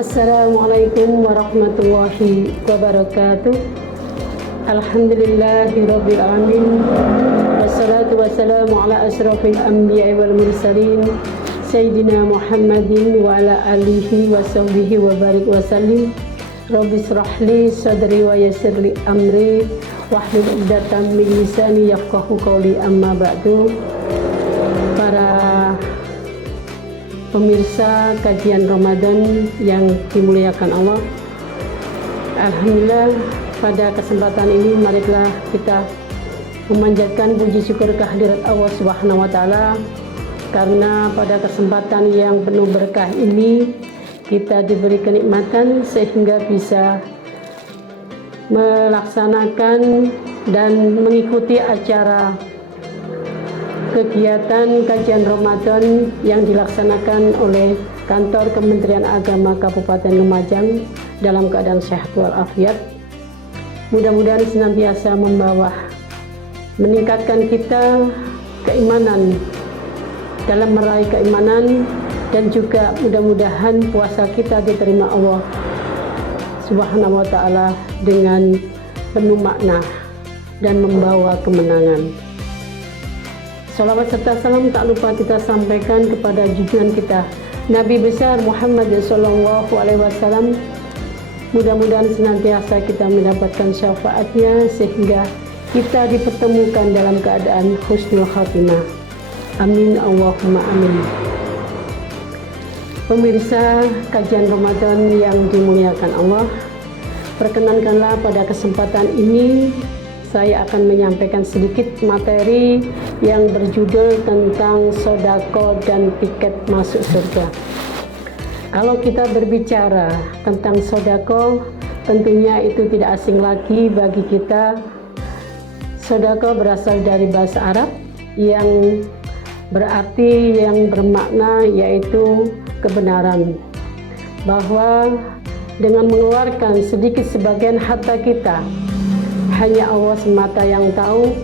Assalamualaikum warahmatullahi wabarakatuh. Alhamdulillahirabbil alamin. Wassalatu wassalamu ala asrofil anbiya'i wal mursalin Sayyidina Muhammadin wa ala alihi wa sahbihi wa barik wa sallim. Rabbi shrahli sadri wa yassirli amri wahlul 'uqdatam min lisani yafqahu qawli, amma ba'du. Para pemirsa kajian Ramadan yang dimuliakan Allah, alhamdulillah pada kesempatan ini marilah kita memanjatkan puji syukur kehadirat Allah Subhanahu wa taala, karena pada kesempatan yang penuh berkah ini kita diberi kenikmatan sehingga bisa melaksanakan dan mengikuti acara kegiatan kajian Ramadan yang dilaksanakan oleh Kantor Kementerian Agama Kabupaten Lumajang dalam keadaan sehat walafiat. Mudah-mudahan senantiasa meningkatkan kita keimanan dalam meraih keimanan, dan juga mudah-mudahan puasa kita diterima Allah Subhanahu wa taala dengan penuh makna dan membawa kemenangan. Salawat serta salam tak lupa kita sampaikan kepada junjungan kita Nabi besar Muhammad sallallahu alaihi wasallam. Mudah-mudahan senantiasa kita mendapatkan syafaatnya sehingga kita dipertemukan dalam keadaan husnul khatimah. Amin Allahumma amin. Pemirsa kajian Ramadan yang dimuliakan Allah, perkenankanlah pada kesempatan ini saya akan menyampaikan sedikit materi yang berjudul tentang sodako dan tiket masuk surga. Kalau kita berbicara tentang sodako, tentunya itu tidak asing lagi bagi kita. Sodako berasal dari bahasa Arab yang berarti, yang bermakna yaitu kebenaran, bahwa dengan mengeluarkan sedikit sebagian harta kita, hanya Allah semata yang tahu,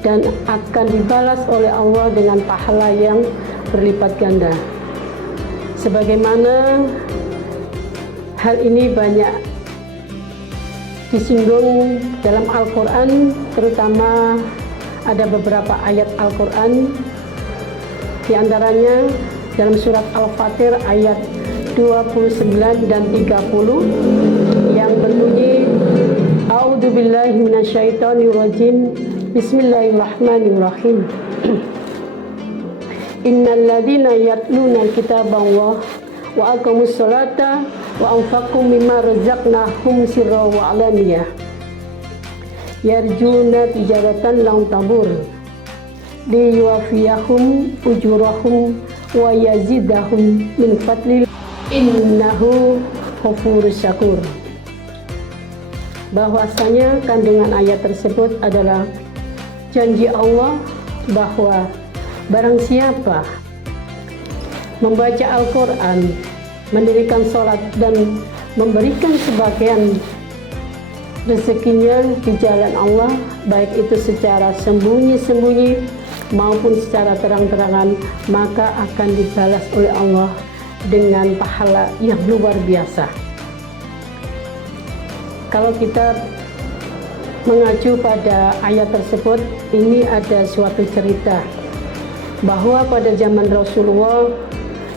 dan akan dibalas oleh Allah dengan pahala yang berlipat ganda. Sebagaimana hal ini banyak disinggung dalam Al-Quran, terutama ada beberapa ayat Al-Quran, di antaranya dalam surat Al-Fatir ayat 29 dan 30 yang berbunyi, A'udzubillahi minasyaitonirrajim, Bismillahirrahmanirrahim. Innalladzina yatluna kitaballah wa aqamus sholata wa anfaqu mimma razaqnahum sirran wa alaniyah yarjuna tijaratan lan tabur liyuwafiyahum ujurahum wa yazidahum min fadli innahu ghafurus syakur. Bahwasanya kandungan ayat tersebut adalah janji Allah bahwa barang siapa membaca Al-Quran, mendirikan sholat, dan memberikan sebagian rezekinya di jalan Allah, baik itu secara sembunyi-sembunyi maupun secara terang-terangan, maka akan dibalas oleh Allah dengan pahala yang luar biasa. Kalau kita mengacu pada ayat tersebut, ini ada suatu cerita bahwa pada zaman Rasulullah,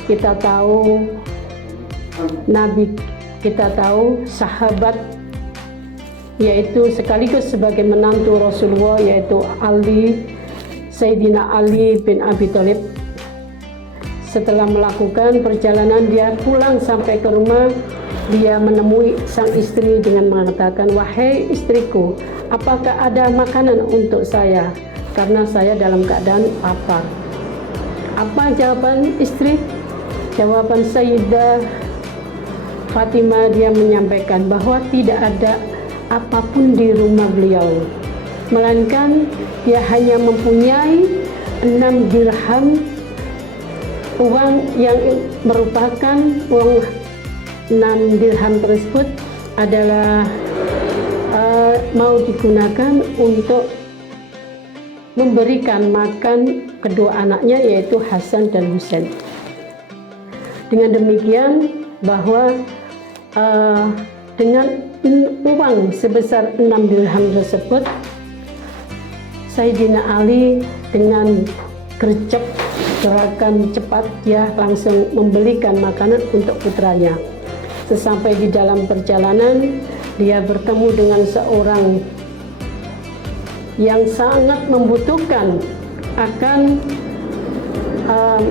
kita tahu Nabi, kita tahu sahabat, yaitu sekaligus sebagai menantu Rasulullah, yaitu Sayyidina Ali bin Abi Thalib. Setelah melakukan perjalanan, dia pulang sampai ke rumah. Dia menemui sang istri dengan mengatakan, "Wahai istriku, apakah ada makanan untuk saya? Karena saya dalam keadaan lapar." Apa jawaban istri? Jawaban Sayyidah Fatimah, dia menyampaikan bahwa tidak ada apapun di rumah beliau, melainkan dia hanya mempunyai 6 dirham, uang yang merupakan uang 6 dirham tersebut adalah mau digunakan untuk memberikan makan kedua anaknya, yaitu Hasan dan Husain. Dengan demikian, bahwa dengan uang sebesar 6 dirham tersebut, Sayyidina Ali dengan gercep gerakan cepat dia langsung membelikan makanan untuk putranya. Sesampai di dalam perjalanan, dia bertemu dengan seorang yang sangat membutuhkan akan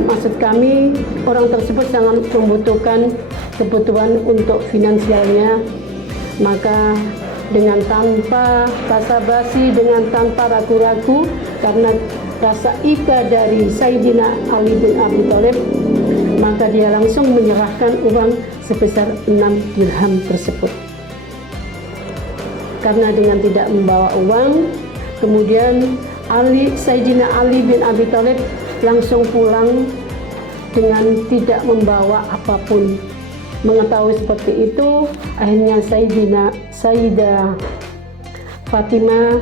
maksud kami, orang tersebut sangat membutuhkan kebutuhan untuk finansialnya. Maka dengan tanpa basa-basi, dengan tanpa ragu-ragu, karena rasa ika dari Sayyidina Ali bin Abi Thalib, maka dia langsung menyerahkan uang sebesar 6 dirham tersebut. Karena dengan tidak membawa uang, kemudian Sayyidina Ali bin Abi Thalib langsung pulang dengan tidak membawa apapun. Mengetahui seperti itu, akhirnya Sayyidah Fatimah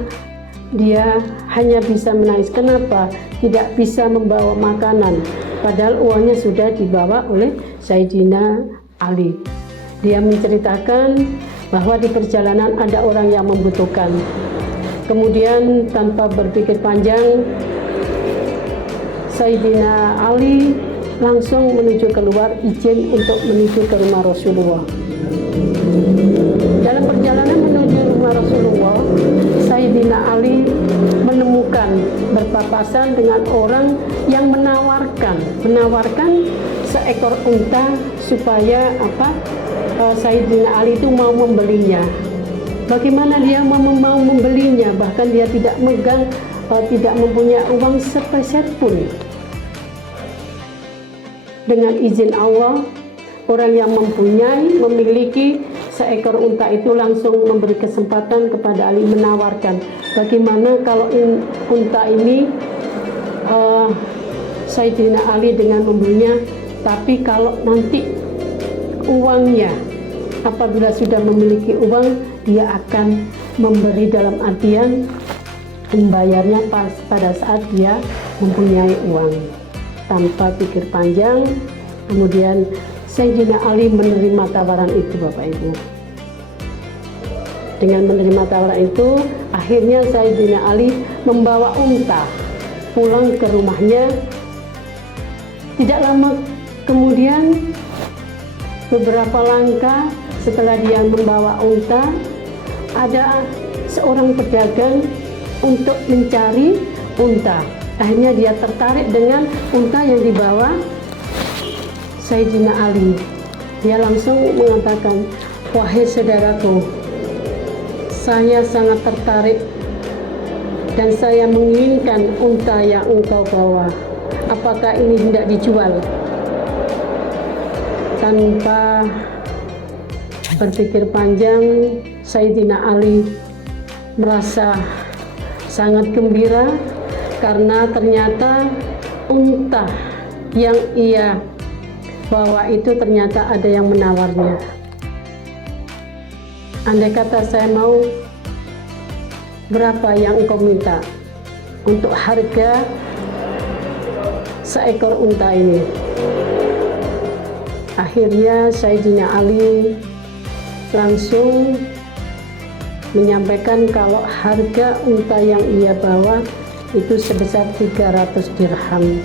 dia hanya bisa menangis. Kenapa tidak bisa membawa makanan? Padahal uangnya sudah dibawa oleh Sayyidina Ali. Dia menceritakan bahwa di perjalanan ada orang yang membutuhkan. Kemudian tanpa berpikir panjang, Sayyidina Ali langsung menuju keluar, izin untuk menuju ke rumah Rasulullah. Dalam perjalanan menuju rumah Rasulullah, Sayyidina Ali menemukan berpapasan dengan orang yang menawarkan seekor unta supaya Sayyidina Ali itu mau membelinya. Bagaimana dia mau membelinya? Bahkan dia tidak tidak mempunyai uang sepeser pun. Dengan izin Allah, orang yang memiliki seekor unta itu langsung memberi kesempatan kepada Ali, menawarkan, bagaimana kalau unta ini Sayyidina Ali dengan membelinya, tapi kalau nanti uangnya, apabila sudah memiliki uang, dia akan memberi, dalam artian membayarnya pada saat dia mempunyai uang. Tanpa pikir panjang, kemudian Sayyidina Ali menerima tawaran itu, Bapak Ibu. Dengan menerima tawaran itu, akhirnya Sayyidina Ali membawa unta pulang ke rumahnya. Tidak lama kemudian, beberapa langkah setelah dia membawa unta, ada seorang pedagang untuk mencari unta. Akhirnya dia tertarik dengan unta yang dibawa Sayyidina Ali. Dia langsung mengatakan, wahai saudaraku, saya sangat tertarik dan saya menginginkan unta yang engkau bawa. Apakah ini hendak dijual? Tanpa berpikir panjang, Sayyidina Ali merasa sangat gembira karena ternyata unta yang ia bawa itu ternyata ada yang menawarnya. Andai kata saya mau, berapa yang engkau minta untuk harga seekor unta ini? Akhirnya Sayyidina Ali langsung menyampaikan kalau harga unta yang ia bawa itu sebesar 300 dirham.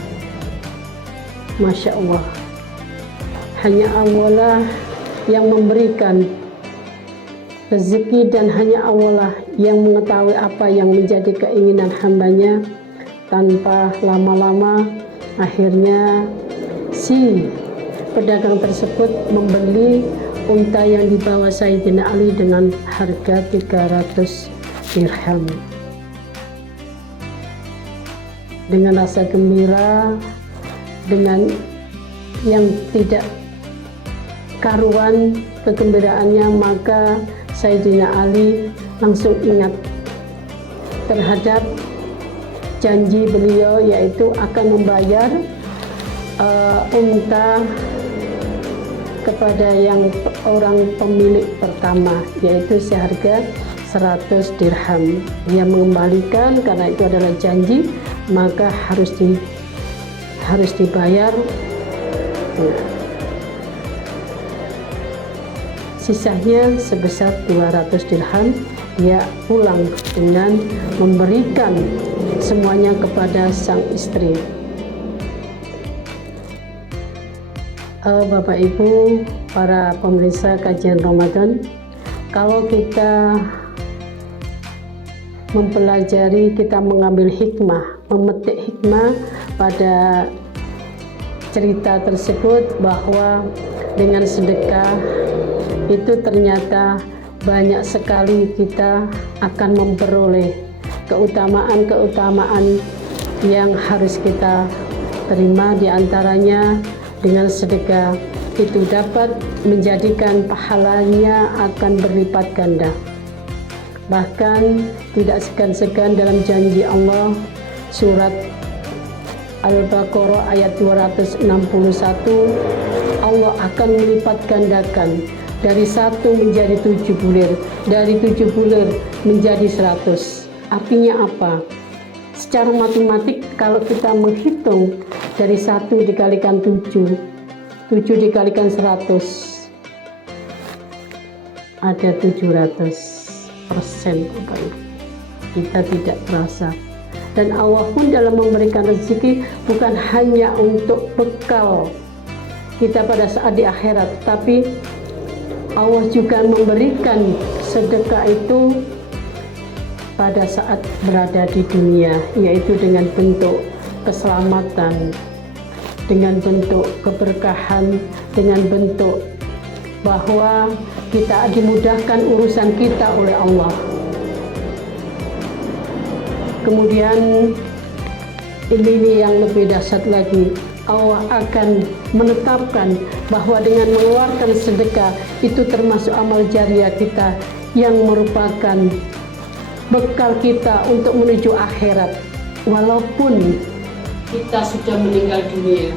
Masya Allah, hanya Allah lah yang memberikan rezeki dan hanya Allah lah yang mengetahui apa yang menjadi keinginan hambanya. Tanpa lama-lama, akhirnya si pedagang tersebut membeli unta yang dibawa Sayyidina Ali dengan harga 300 dirham. Dengan rasa gembira, dengan yang tidak karuan kegembiraannya, maka Sayyidina Ali langsung ingat terhadap janji beliau, yaitu akan membayar unta kepada yang orang pemilik pertama, yaitu seharga 100 dirham. Dia mengembalikan karena itu adalah janji, maka harus dibayar. Sisanya sebesar 200 dirham dia pulang dengan memberikan semuanya kepada sang istri. Bapak Ibu, para pemirsa kajian Ramadan, kalau kita mempelajari, kita mengambil hikmah, memetik hikmah pada cerita tersebut, bahwa dengan sedekah itu ternyata banyak sekali kita akan memperoleh keutamaan-keutamaan yang harus kita terima. Di antaranya dengan sedekah itu dapat menjadikan pahalanya akan berlipat ganda. Bahkan tidak segan-segan dalam janji Allah, surat Al-Baqarah ayat 261, Allah akan melipat gandakan dari 1 menjadi 7 bulir, dari 7 bulir menjadi 100. Artinya apa? Secara matematik kalau kita menghitung dari 1 dikalikan 7, 7 dikalikan 100, ada 700%. Kita tidak terasa. Dan Allah pun dalam memberikan rezeki bukan hanya untuk bekal kita pada saat di akhirat, tapi Allah juga memberikan sedekah itu pada saat berada di dunia, yaitu dengan bentuk keselamatan, dengan bentuk keberkahan, dengan bentuk bahwa kita dimudahkan urusan kita oleh Allah. Kemudian ini yang lebih dahsyat lagi, Allah akan menetapkan bahwa dengan mengeluarkan sedekah itu termasuk amal jariah kita yang merupakan bekal kita untuk menuju akhirat walaupun kita sudah meninggal dunia.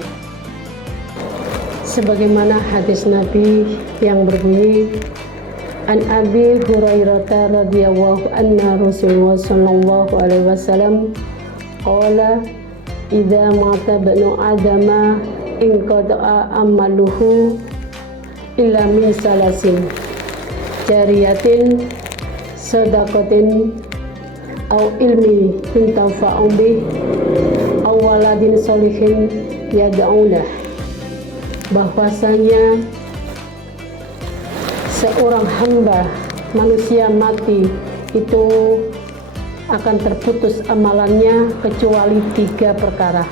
Sebagaimana hadis Nabi yang berbunyi, An Abi Hurairah radhiyallahu anna Rasulullah sallallahu alaihi wasallam qala idza mata ibnu adama in qada'a amaluhu illa min salasin jariyatin sadaqatin aw ilmi intafa'u bih aw waladin solihin yad'ulah, bahwasanya seorang hamba manusia mati itu akan terputus amalannya kecuali 3 perkara,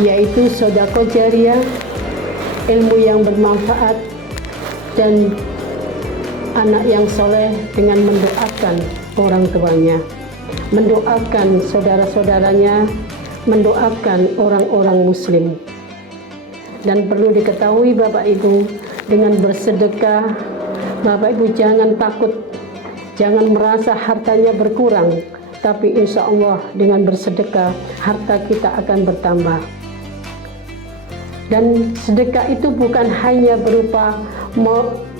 yaitu sedekah jariah, ilmu yang bermanfaat, dan anak yang soleh dengan mendoakan orang tuanya, mendoakan saudara-saudaranya, mendoakan orang-orang muslim. Dan perlu diketahui Bapak Ibu, dengan bersedekah, Bapak Ibu jangan takut, jangan merasa hartanya berkurang, tapi insya Allah dengan bersedekah harta kita akan bertambah. Dan sedekah itu bukan hanya berupa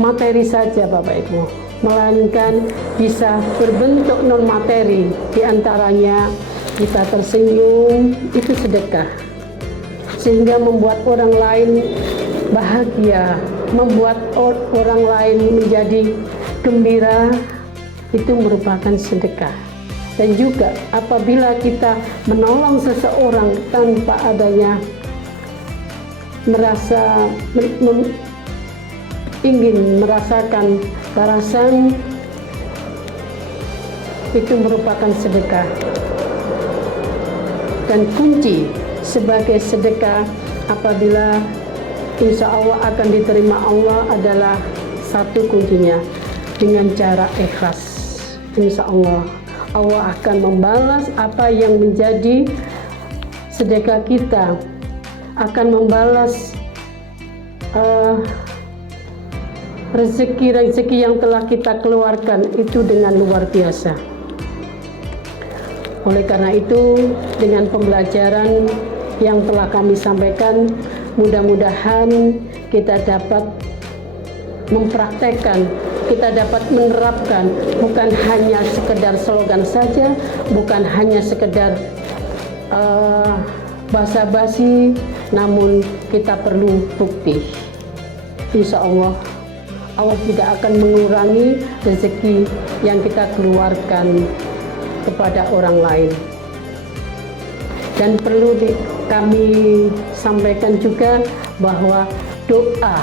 materi saja Bapak Ibu, melainkan bisa berbentuk non materi. Di antaranya kita tersenyum, itu sedekah, sehingga membuat orang lain bahagia, membuat orang lain menjadi gembira, itu merupakan sedekah. Dan juga apabila kita menolong seseorang tanpa adanya merasa ingin merasakan balasan, itu merupakan sedekah. Dan kunci sebagai sedekah apabila insya Allah akan diterima Allah adalah satu kuncinya, dengan cara ikhlas. Insya Allah Allah akan membalas apa yang menjadi sedekah kita, akan membalas rezeki-rezeki yang telah kita keluarkan itu dengan luar biasa. Oleh karena itu, dengan pembelajaran yang telah kami sampaikan, mudah-mudahan kita dapat mempraktekkan, kita dapat menerapkan, bukan hanya sekedar slogan saja, bukan hanya sekedar basa-basi, namun kita perlu bukti. Insya Allah Allah tidak akan mengurangi rezeki yang kita keluarkan kepada orang lain. Dan perlu kami sampaikan juga bahwa doa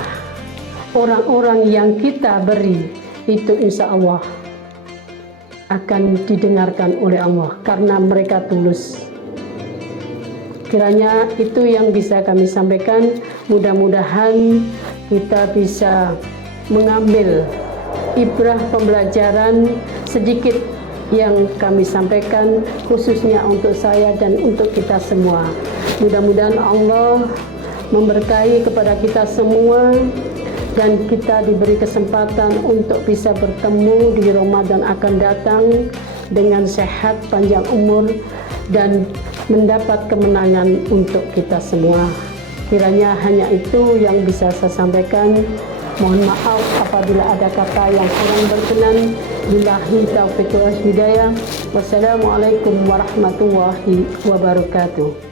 orang-orang yang kita beri itu insya Allah akan didengarkan oleh Allah karena mereka tulus. Kiranya itu yang bisa kami sampaikan. Mudah-mudahan kita bisa mengambil ibrah pembelajaran sedikit yang kami sampaikan, khususnya untuk saya dan untuk kita semua. Mudah-mudahan Allah memberkahi kepada kita semua dan kita diberi kesempatan untuk bisa bertemu di Ramadan akan datang dengan sehat, panjang umur, dan mendapat kemenangan untuk kita semua. Kiranya hanya itu yang bisa saya sampaikan. Mohon maaf apabila ada kata yang kurang berkenan. Billahi taufiq wal hidayah. Wassalamualaikum warahmatullahi wabarakatuh.